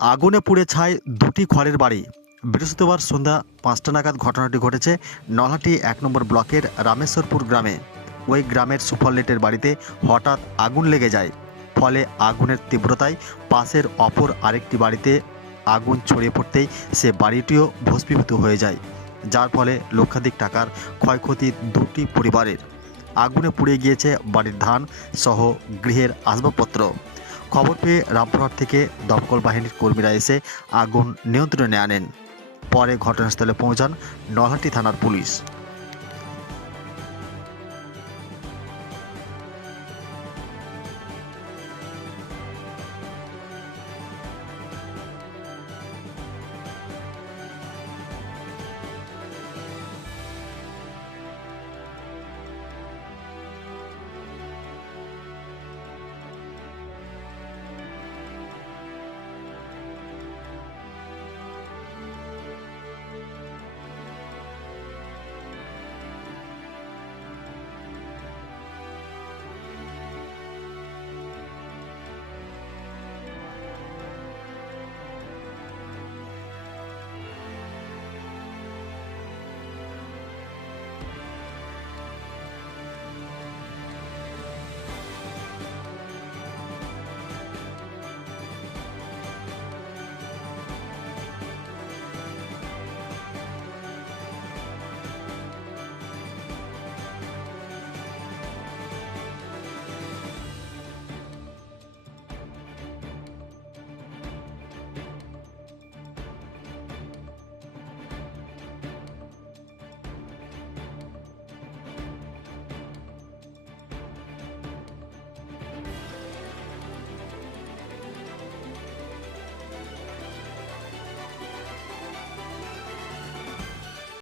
আগুনে পুড়ে ছাই দুটি খড়ের বাড়ি। বৃহস্পতিবার সন্ধ্যা 5টা নাগাদ ঘটনাটি ঘটেছে নলহাটি 1 নম্বর ব্লকের রামেশ্বরপুর গ্রামে। ওই গ্রামের সুফললেটের বাড়িতে হঠাৎ আগুন লেগে যায়। ফলে আগুনের তীব্রতায় পাশের অপর আরেকটি বাড়িতে আগুন ছড়িয়ে পড়তেই সে বাড়িটিও ভস্মীভূত হয়ে যায়, যার ফলে লক্ষাধিক টাকার ক্ষয়ক্ষতি দুটি পরিবারের। আগুনে পুড়ে গিয়েছে বাড়ির ধান সহ গৃহের আসবাবপত্র। খবর পেয়ে রামপুরহাট থেকে দমকল বাহিনীর কর্মীরা এসে আগুন নিয়ন্ত্রণে আনেন। পরে ঘটনাস্থলে পৌঁছান নলহাটি থানার পুলিশ।